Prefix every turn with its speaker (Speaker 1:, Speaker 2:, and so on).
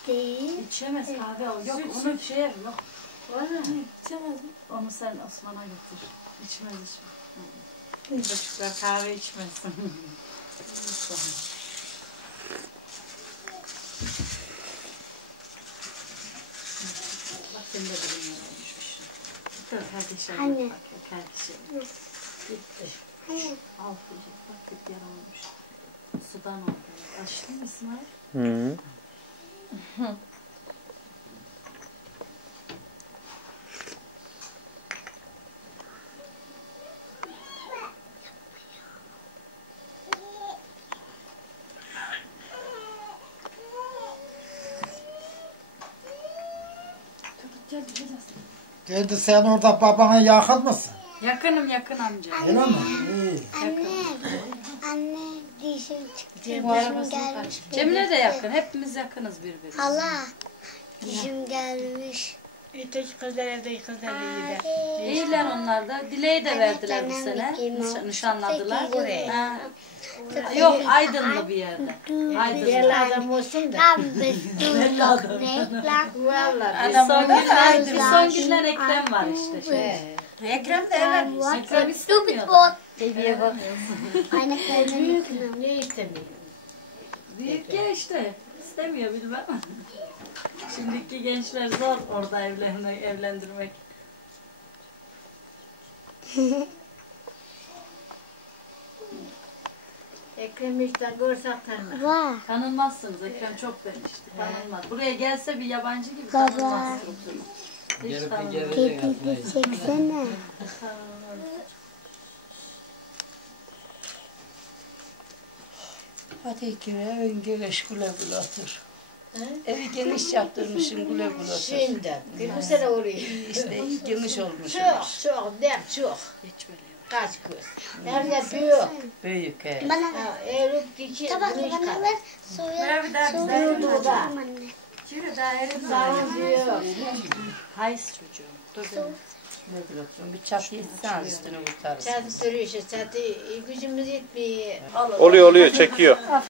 Speaker 1: Değil.
Speaker 2: İçemez kahve o. Yok
Speaker 3: Süt,
Speaker 2: onun şey yok.
Speaker 3: Var mı? İçemez mi?
Speaker 2: Onu sen Osman'a getir. İçmez. Çocuklar kahve içmesin. Bak sen de bilmiyor olmuşmuşsun. Kardeşim.
Speaker 1: Anne.
Speaker 2: Bak kardeşim. Gitti.
Speaker 1: Anne.
Speaker 2: Al kızım. Bak git yaralanmış. Sudan oldu. Açtın mı İsmail?
Speaker 4: Hı.
Speaker 3: Gel gideceğiz.
Speaker 5: Dedi sen orada babana yakın mısın?
Speaker 2: Yakın amca.
Speaker 5: Öyle mi? İyi.
Speaker 1: Anne dişim çıktı.
Speaker 3: Cem
Speaker 1: Dişim
Speaker 3: arabasını
Speaker 1: gelmiş.
Speaker 2: Cemile de yakın. Hepimiz yakınız birbirimize.
Speaker 1: Hala. Dişim gelmiş.
Speaker 3: İteki kızlar evde kızlar iyiler.
Speaker 2: İyiler onlar da. Dileği de verdiler bu
Speaker 1: Annem
Speaker 2: sene.
Speaker 1: bakayım.
Speaker 2: Nişanladılar.
Speaker 1: Sekiz
Speaker 2: Ha. Yok Aydınlı bir yerde.
Speaker 3: Yerli
Speaker 2: Aydınlı.
Speaker 3: adam olsun da.
Speaker 1: Tam bıstırlık reklam.
Speaker 3: Vallahi.
Speaker 2: Son günler Ekrem var işte. Şey.
Speaker 3: Ekrem de evlenmiş.
Speaker 2: Ekrem istemiyor.
Speaker 1: Bebeğe bak. Aynı
Speaker 3: Büyük
Speaker 1: kalemi.
Speaker 3: ne istemiyor?
Speaker 2: Büyük ya işte. İstemiyor bilmem. Şimdiki gençler zor orada evlendirmek.
Speaker 3: Ekrem işte görsek tanımaz.
Speaker 1: Var.
Speaker 2: Tanınmazsınız. Ekrem çok demişti. Tanınmaz. Buraya gelse bir yabancı gibi
Speaker 1: Baba.
Speaker 2: tanınmazsınız. Hiç tanınmaz.
Speaker 1: Kedi de çeksene.
Speaker 6: Hadi evin geniş güle güle otur. Evi geniş yaptırmışsın güle güle otur.
Speaker 3: Şimdi. Bu sene oraya.
Speaker 6: İşte geniş olmuş.
Speaker 3: Çok dem çok.
Speaker 2: Hiç böyle yok.
Speaker 3: Kaç kız. Nerede büyük.
Speaker 6: Büyük he.
Speaker 1: Bana
Speaker 3: Ha, evlilik diki
Speaker 1: tabak
Speaker 3: büyük
Speaker 1: bana
Speaker 3: kadar.
Speaker 1: ver. Suya.
Speaker 3: Burada.
Speaker 1: Anne.
Speaker 3: Sağ büyük.
Speaker 2: Hays çocuğum. Dur benim.
Speaker 6: Güle güle oturun. Bir çatı içsen üstünü kurtarırsın.
Speaker 3: Çatı sürüyor işte. Çatı gücümüz yetmiyor.
Speaker 4: Oluyor çekiyor.